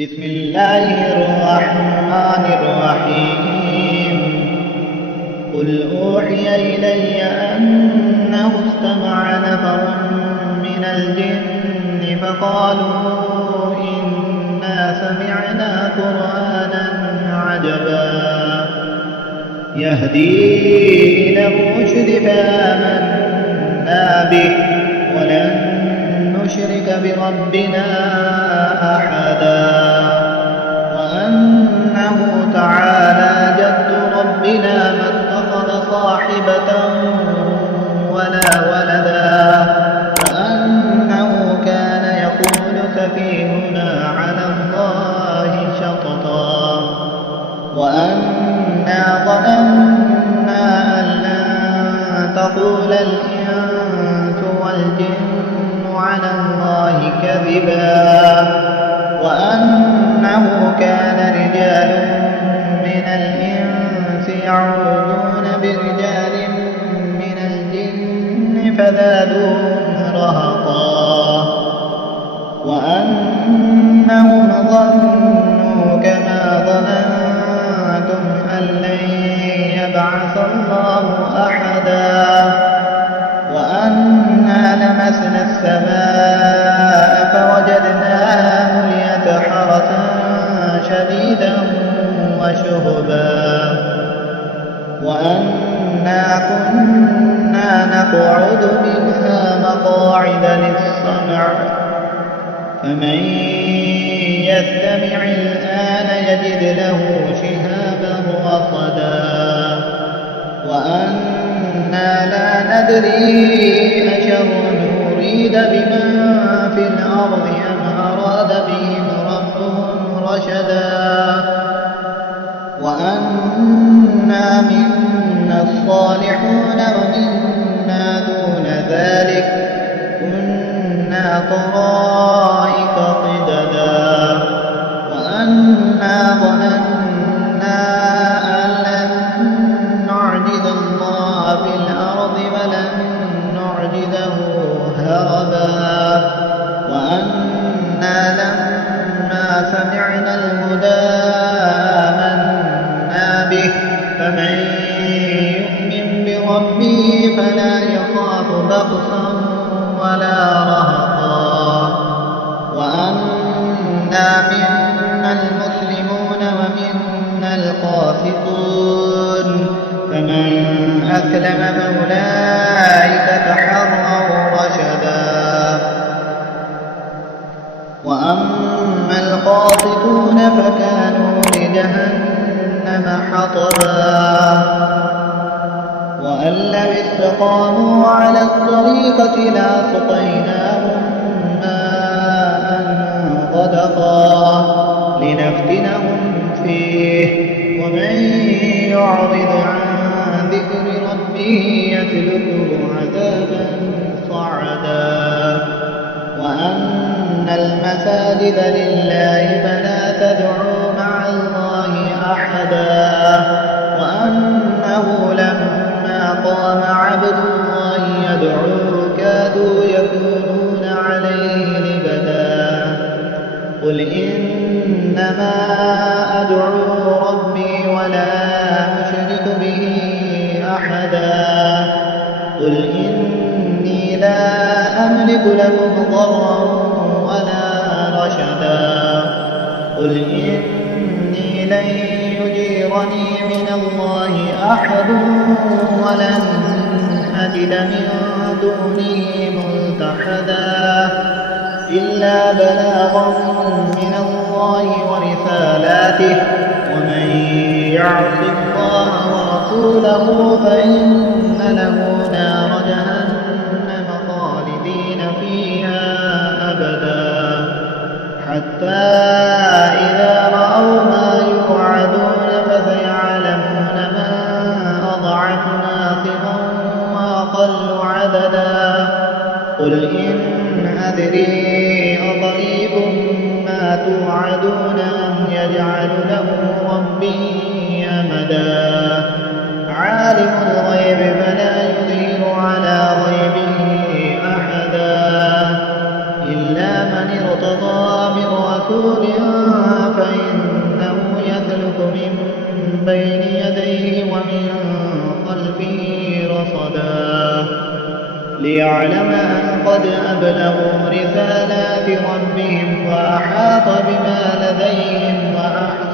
بسم الله الرحمن الرحيم. قل أوحي إلي أنه استمع نفر من الجن فقالوا إنا سمعنا قرآنا عجبا يهدي إلى الرشد فآمنا به ولن نشرك بربنا أحدا وأنه تعالى جد ربنا ما اتخذ صاحبة ولا ولدا وأنه كان يقول سفيهنا على الله شططا وأنا ظننا أن لن تقول الإنس والجن على الله كذبا وأنه كان رجال من الإنس يعوذون برجال من الجن فزادوهم رهقا وأنهم ظنوا كما ظننتم أن لن يبعث الله أحدا وأنا لمسنا السماء فوجدناها مليت حرسا شديدا وشهبا وأنا كنا نقعد منها مقاعد للسمع فمن يستمع الآن يجد له شهابا رصدا وأنا لا ندري أشر أريد بمن في الأرض أم أراد بهم ربهم رشدا وأنا منا الصالحون ومنا دون ذلك كنا طرائق قددا وأنا ظننا أن لن نعجز الله في الأرض ولن نعجزه هربا وأنا لما سمعنا الهدى آمنا به فمن يؤمن بربه فلا يخاف بخسا ولا رهقا وأنا منا المسلمون ومنا القاسطون فمن أسلم فأولئك تحروا رشدا وأما القاسطون فكانوا لجهنم حطبا وأن لو استقاموا على الطريقة لأسقيناهم ماء غدقا لنفتنهم فيه ومن يعرض عن ذكر ربه يسلكه عذابا صعدا وأن المساجد لله فلا تدعوا مع الله أحدا وأنه لما قام عبد الله يدعوه كادوا يكونون عليه لبدا قل إنما أدعو ربي ولا أشرك به أحدا قل إني لا أملك لكم ضرا ولا رشدا قل إني لن يجيرني من الله أحد ولن أجد من دونه ملتحدا إلا بلاغا من الله ورسالاته ومن يعص الله ورسوله فإن له نار جهنم خالدين فيها أبدا حتى إذا رأوا ما يوعدون فسيعلمون ما أضعف ناقضا وأقل عددا قل إن أدري أقريب ما توعدون أم يجعل له ربي أمدا عالم الغيب فلا يظهر على غيبه أحدا إلا من ارتضى من رسول بين يديه ومن خلفه رصدا ليعلم أن قد أبلغوا رسالات ربهم وأحاط بما لديهم وأحصى